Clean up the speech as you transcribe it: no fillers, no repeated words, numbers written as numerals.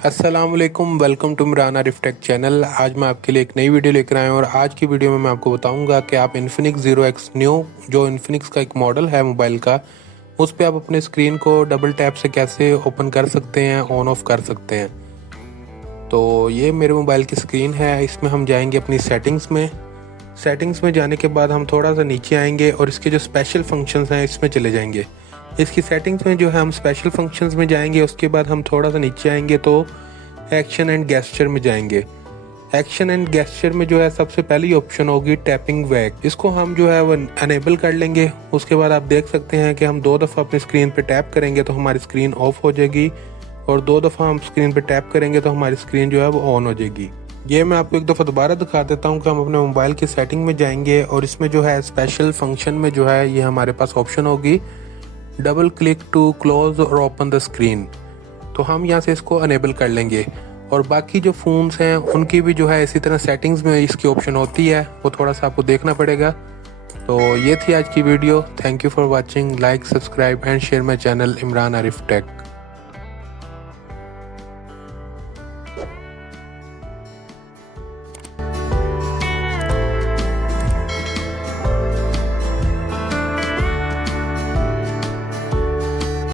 अस्सलाम वालेकुम, welcome to Imran Arif tech channel. आज मैं आपके लिए एक नई वीडियो लेकर आया हूँ और आज की वीडियो में मैं आपको बताऊंगा कि आप इन्फिनिक्स ज़ीरो एक्स न्यू जो इन्फिनिक्स का एक मॉडल है मोबाइल का, उस पर आप अपने स्क्रीन को डबल टैप से कैसे ओपन कर सकते हैं, ऑन ऑफ कर सकते हैं। तो ये मेरे मोबाइल की स्क्रीन है। इसमें हम जाएंगे अपनी सेटिंग्स में जाने के बाद हम थोड़ा सा नीचे आएंगे और इसके जो स्पेशल फंक्शंस हैं इसमें चले जाएंगे। इसकी सेटिंग्स में जो है हम स्पेशल फंक्शंस में जाएंगे, उसके बाद हम थोड़ा सा नीचे आएंगे तो एक्शन एंड गेस्चर में जाएंगे। एक्शन एंड गेस्चर में जो है सबसे पहली ऑप्शन होगी टैपिंग बैक, इसको हम जो है वो अनेबल कर लेंगे। उसके बाद आप देख सकते हैं कि हम 2 दफ़ा अपनी स्क्रीन पे टैप करेंगे तो हमारी स्क्रीन ऑफ हो जाएगी और 2 दफ़ा हम स्क्रीन पे टैप करेंगे तो हमारी स्क्रीन जो है वो ऑन हो जाएगी। ये मैं आपको एक दफ़ा दोबारा दिखा देता हूँ कि हम अपने मोबाइल की सेटिंग में जाएंगे और इसमें जो है स्पेशल फंक्शन में जो है ये हमारे पास ऑप्शन होगी डबल क्लिक टू क्लोज और ओपन द स्क्रीन। तो हम यहाँ से इसको अनेबल कर लेंगे और बाकी जो फ़ोन्स हैं उनकी भी जो है इसी तरह सेटिंग्स में इसकी ऑप्शन होती है, वो थोड़ा सा आपको देखना पड़ेगा। तो ये थी आज की video. Thank you for watching. Like, subscribe and share my channel Imran Arif take.